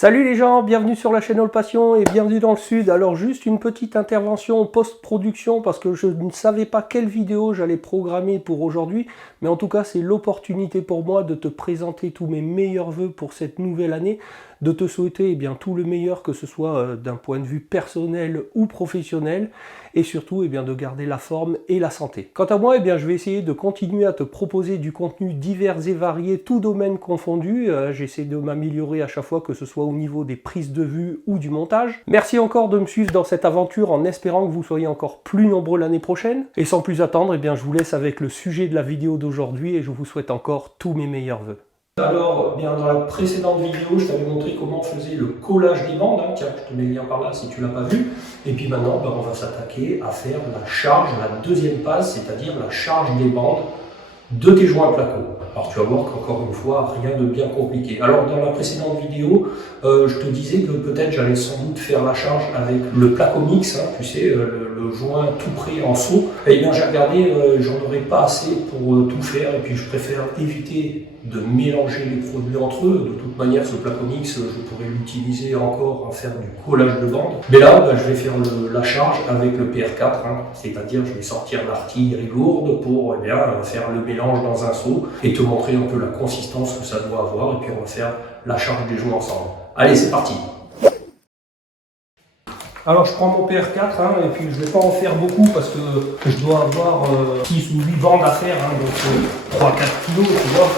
Salut les gens, bienvenue sur la chaîne All Passion et bienvenue dans le Sud. Alors juste une petite intervention post-production parce que je ne savais pas quelle vidéo j'allais programmer pour aujourd'hui. Mais en tout cas c'est l'opportunité pour moi de te présenter tous mes meilleurs vœux pour cette nouvelle année. De te souhaiter tout le meilleur, que ce soit d'un point de vue personnel ou professionnel. Et surtout de garder la forme et la santé. Quant à moi, je vais essayer de continuer à te proposer du contenu divers et varié, tout domaine confondu. J'essaie de m'améliorer à chaque fois, que ce soit au niveau des prises de vue ou du montage. Merci encore de me suivre dans cette aventure en espérant que vous soyez encore plus nombreux l'année prochaine. Et sans plus attendre, je vous laisse avec le sujet de la vidéo d'aujourd'hui et je vous souhaite encore tous mes meilleurs vœux. Alors, dans la précédente vidéo, je t'avais montré comment on faisait le collage des bandes. Tiens, je te mets le lien par là si tu ne l'as pas vu. Et puis maintenant, on va s'attaquer à faire la charge, la deuxième phase, c'est-à-dire la charge des bandes de tes joints placo. Alors tu vas voir qu'encore une fois, rien de bien compliqué. Alors dans la précédente vidéo, je te disais que peut-être j'allais sans doute faire la charge avec le placo mix, tu sais, le joint tout prêt en seau. Et j'ai regardé, j'en aurais pas assez pour tout faire, et puis je préfère éviter de mélanger les produits entre eux. De toute manière, ce placo mix, je pourrais l'utiliser encore en faire du collage de bandes. Mais là, je vais faire la charge avec le PR4, c'est-à-dire je vais sortir l'artillerie lourde pour faire le mélange dans un seau et te montrer un peu la consistance que ça doit avoir, et puis on va faire la charge des joints ensemble. Allez, c'est parti! Alors je prends mon PR4 et puis je ne vais pas en faire beaucoup parce que je dois avoir 6 ou 8 bandes à faire, donc 3-4 kilos, tu vois.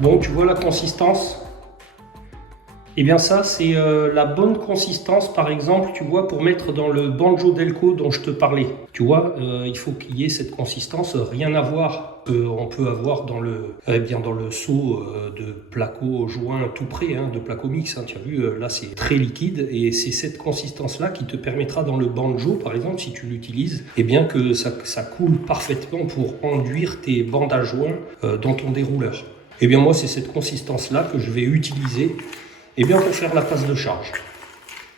Bon, tu vois la consistance? Ça c'est la bonne consistance, par exemple, tu vois, pour mettre dans le banjo Delco dont je te parlais. Tu vois, il faut qu'il y ait cette consistance, rien à voir on peut avoir dans le seau de placo joint tout prêt, de placo mix. Tu as vu, là c'est très liquide et c'est cette consistance-là qui te permettra dans le banjo, par exemple, si tu l'utilises, que ça coule parfaitement pour enduire tes bandes à joint dans ton dérouleur. Moi, c'est cette consistance-là que je vais utiliser pour faire la phase de charge.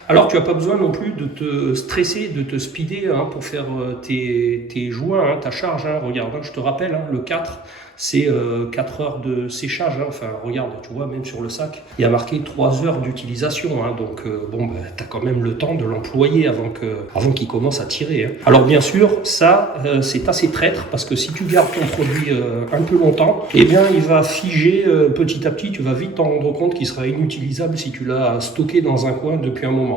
Alors, tu n'as pas besoin non plus de te stresser, de te speeder pour faire tes joints, ta charge. Regarde, je te rappelle, le 4, c'est 4 heures de séchage. Regarde, tu vois, même sur le sac, il y a marqué 3 heures d'utilisation. Donc, tu as quand même le temps de l'employer avant qu'il commence à tirer. Alors, bien sûr, ça, c'est assez traître parce que si tu gardes ton produit un peu longtemps, il va figer petit à petit. Tu vas vite t'en rendre compte qu'il sera inutilisable si tu l'as stocké dans un coin depuis un moment.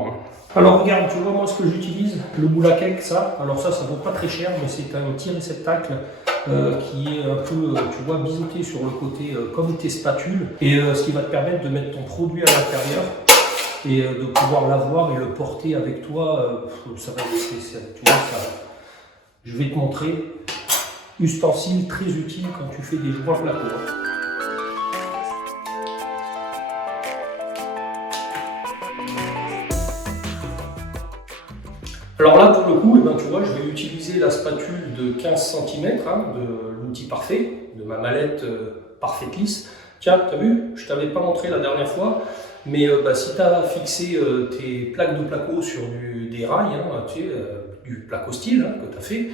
Alors regarde, tu vois moi ce que j'utilise, le boule à cake, ça vaut pas très cher, mais c'est un petit réceptacle qui est un peu, tu vois, biseauté sur le côté comme tes spatules, et ce qui va te permettre de mettre ton produit à l'intérieur et de pouvoir l'avoir et le porter avec toi. Ça va être, tu vois, je vais te montrer, ustensile très utile quand tu fais des joints placo. Alors là, pour le coup, tu vois, je vais utiliser la spatule de 15 cm de l'outil parfait, de ma mallette parfaite lisse. Tiens, tu as vu, je ne t'avais pas montré la dernière fois, mais si tu as fixé tes plaques de placo sur des rails, tu sais, du placo style que tu as fait,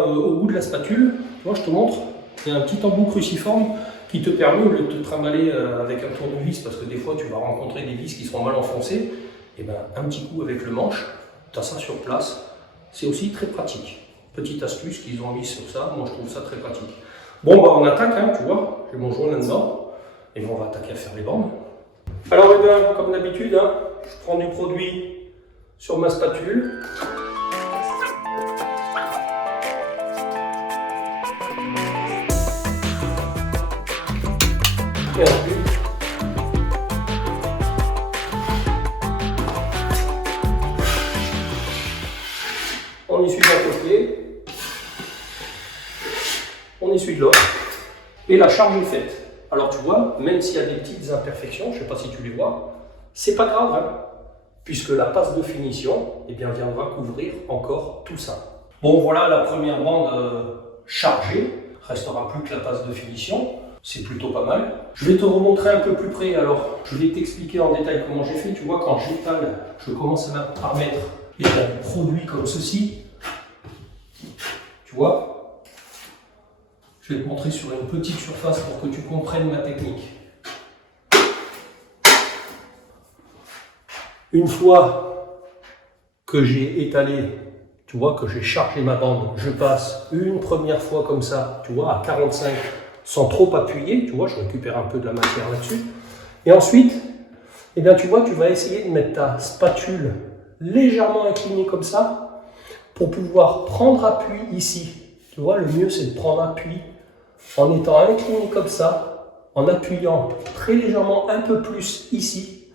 au bout de la spatule, tu vois, je te montre, il y a un petit embout cruciforme qui te permet, au lieu de te trimballer avec un tournevis, parce que des fois tu vas rencontrer des vis qui seront mal enfoncées, un petit coup avec le manche. Tu as ça sur place, c'est aussi très pratique. Petite astuce qu'ils ont mis sur ça, moi je trouve ça très pratique. Bon, on attaque, tu vois, j'ai mon joint là-dedans, et on va attaquer à faire les bandes. Alors, comme d'habitude, je prends du produit sur ma spatule. Et ensuite, on essuie d'un côté, on essuie de l'autre, et la charge est faite. Alors tu vois, même s'il y a des petites imperfections, je ne sais pas si tu les vois, c'est pas grave, puisque la passe de finition viendra couvrir encore tout ça. Bon, voilà la première bande chargée, restera plus que la passe de finition. C'est plutôt pas mal. Je vais te remontrer un peu plus près. Alors, je vais t'expliquer en détail comment j'ai fait. Tu vois, quand j'étale, je commence par mettre du produit comme ceci. Tu vois? Je vais te montrer sur une petite surface pour que tu comprennes ma technique. Une fois que j'ai étalé, tu vois, que j'ai chargé ma bande, je passe une première fois comme ça, tu vois, à 45, sans trop appuyer, tu vois, je récupère un peu de la matière là-dessus. Et ensuite, eh bien, tu vois, tu vas essayer de mettre ta spatule légèrement inclinée comme ça, pour pouvoir prendre appui ici. Tu vois, le mieux, c'est de prendre appui en étant incliné comme ça, en appuyant très légèrement un peu plus ici,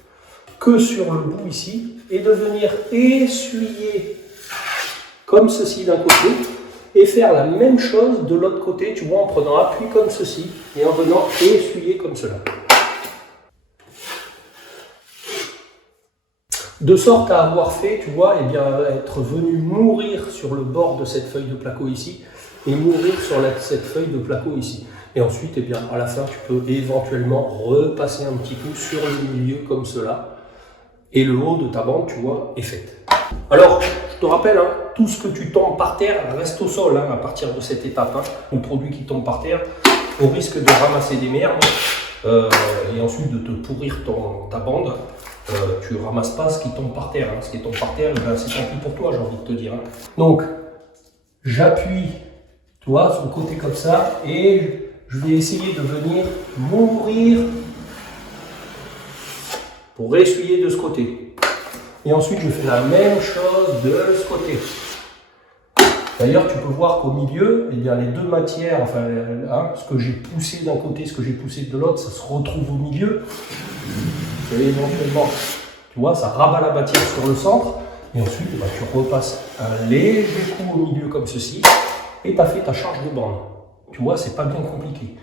que sur le bout ici, et de venir essuyer comme ceci d'un côté, et faire la même chose de l'autre côté, tu vois, en prenant appui comme ceci, et en venant essuyer comme cela. De sorte à avoir fait, tu vois, et bien être venu mourir sur le bord de cette feuille de placo ici, et mourir sur cette feuille de placo ici. Et ensuite, eh bien, à la fin, tu peux éventuellement repasser un petit coup sur le milieu comme cela. Et le haut de ta bande, tu vois, est fait. Alors, je te rappelle, hein, tout ce que tu tombes par terre reste au sol à partir de cette étape. Le produit qui tombe par terre, au risque de ramasser des merdes et ensuite de te pourrir ta bande, tu ne ramasses pas ce qui tombe par terre. Ce qui tombe par terre, ben, c'est tant pis pour toi, j'ai envie de te dire. Donc, j'appuie, tu vois, sur le côté comme ça, et je vais essayer de venir m'ouvrir pour essuyer de ce côté. Et ensuite, je fais la même chose de ce côté. D'ailleurs, tu peux voir qu'au milieu, eh bien, les deux matières, enfin, ce que j'ai poussé d'un côté, ce que j'ai poussé de l'autre, ça se retrouve au milieu. Et éventuellement, tu vois, ça rabat la matière sur le centre. Et ensuite, eh bien, tu repasses un léger coup au milieu comme ceci. Et tu as fait ta charge de bande. Tu vois, c'est pas bien compliqué.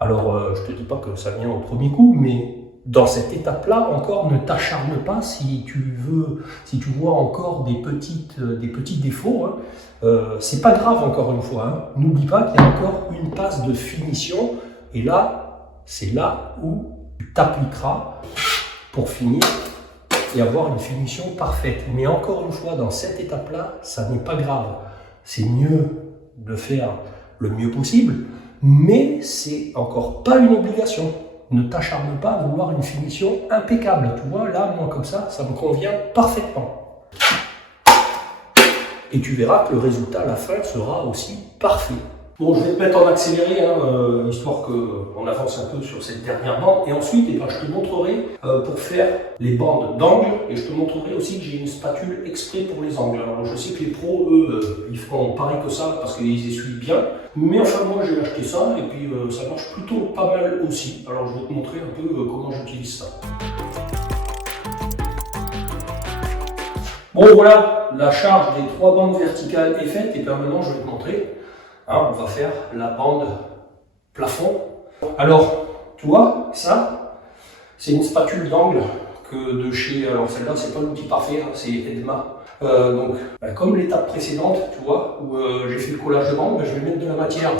Alors, je te dis pas que ça vient au premier coup, mais dans cette étape-là, encore, ne t'acharne pas si tu vois encore des petits défauts. C'est pas grave, encore une fois. N'oublie pas qu'il y a encore une passe de finition. Et là, c'est là où tu t'appliqueras pour finir et avoir une finition parfaite. Mais encore une fois, dans cette étape-là, ça n'est pas grave. C'est mieux de faire le mieux possible, mais c'est encore pas une obligation. Ne t'acharne pas à vouloir une finition impeccable. Tu vois, là, moi, comme ça me convient parfaitement. Et tu verras que le résultat à la fin sera aussi parfait. Bon, je vais te mettre en accéléré, histoire qu'on avance un peu sur cette dernière bande. Et ensuite, eh ben, je te montrerai pour faire les bandes d'angle. Et je te montrerai aussi que j'ai une spatule exprès pour les angles. Alors, je sais que les pros, eux, ils font pareil que ça parce qu'ils essuient bien. Mais enfin, moi, j'ai acheté ça et puis ça marche plutôt pas mal aussi. Alors, je vais te montrer un peu comment j'utilise ça. Bon, voilà, la charge des 3 bandes verticales est faite. Et puis maintenant, je vais te montrer. On va faire la bande plafond. Alors, tu vois, ça, c'est une spatule d'angle que de chez... Alors celle-là, c'est pas l'outil parfait, c'est Edma. Donc, comme l'étape précédente, tu vois, où j'ai fait le collage de bande, je vais mettre de la matière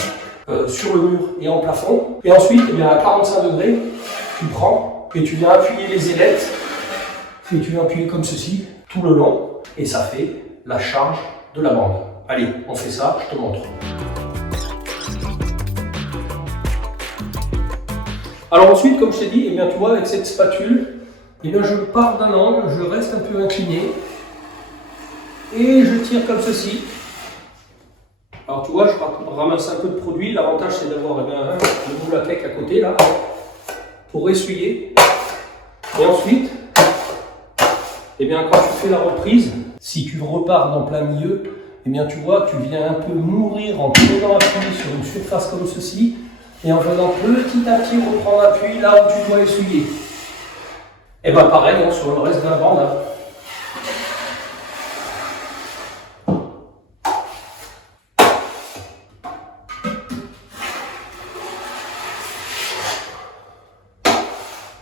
sur le mur et en plafond. Et ensuite, eh bien, à 45 degrés, tu prends et tu viens appuyer les ailettes. Et tu viens appuyer comme ceci, tout le long. Et ça fait la charge de la bande. Allez, on fait ça, je te montre. Alors ensuite, comme je t'ai dit, eh bien, tu vois, avec cette spatule, eh bien, je pars d'un angle, je reste un peu incliné et je tire comme ceci. Alors tu vois, je ramasse un peu de produit. L'avantage, c'est d'avoir le moule à cake à côté, là, pour essuyer. Et ensuite, eh bien, quand tu fais la reprise, si tu repars dans plein milieu, eh bien, tu vois, tu viens un peu mourir en prenant appui sur une surface comme ceci. Et en venant petit à petit reprendre appui là où tu dois essuyer. Et bien pareil sur le reste de la bande.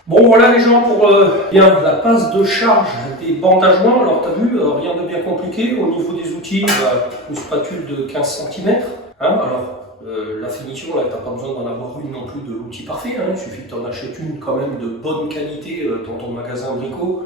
Bon voilà les gens pour bien la passe de charge des bandes à joint. Alors tu as vu, rien de bien compliqué. Au niveau des outils, une spatule de 15 cm. Alors la finition, là, tu n'as pas besoin d'en avoir une non plus de l'outil parfait. Il suffit que tu en achètes une quand même de bonne qualité dans ton magasin Brico,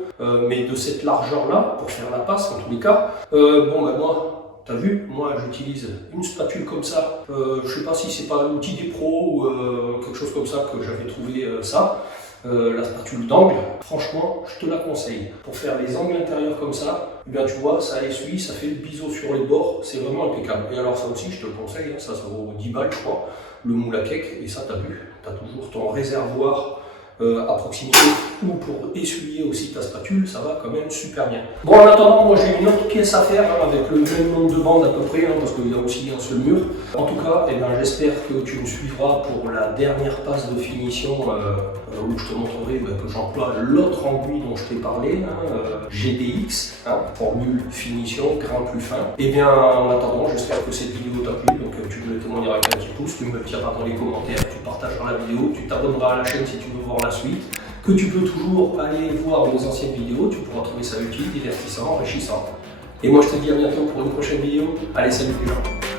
mais de cette largeur-là pour faire la passe en tous les cas. Moi, T'as vu, moi j'utilise une spatule comme ça, je sais pas si c'est pas l'outil des pros ou quelque chose comme ça que j'avais trouvé ça. La spatule d'angle, franchement, je te la conseille. Pour faire les angles intérieurs comme ça, eh bien tu vois, ça essuie, ça fait le biseau sur les bords, c'est vraiment impeccable. Et alors ça aussi, je te le conseille, hein, ça vaut 10 balles je crois, le moule à cake, et ça t'as vu, t'as toujours ton réservoir à proximité ou pour essuyer aussi ta spatule, ça va quand même super bien. Bon, en attendant, moi j'ai une autre pièce à faire hein, avec le même nombre de bandes à peu près, hein, parce qu'il y a aussi un seul mur. En tout cas, eh ben, j'espère que tu me suivras pour la dernière passe de finition où je te montrerai que j'emploie l'autre enduit dont je t'ai parlé, hein, GDX, hein, formule finition, grain plus fin. Et bien en attendant, j'espère que cette vidéo t'a plu, donc tu me le témoigneras avec un petit pouce, tu me le diras dans les commentaires, tu partageras la vidéo, tu t'abonneras à la chaîne si tu veux voir la suite, que tu peux toujours aller voir mes anciennes vidéos, tu pourras trouver ça utile, divertissant, enrichissant. Et moi je te dis à bientôt pour une prochaine vidéo. Allez, salut les gens.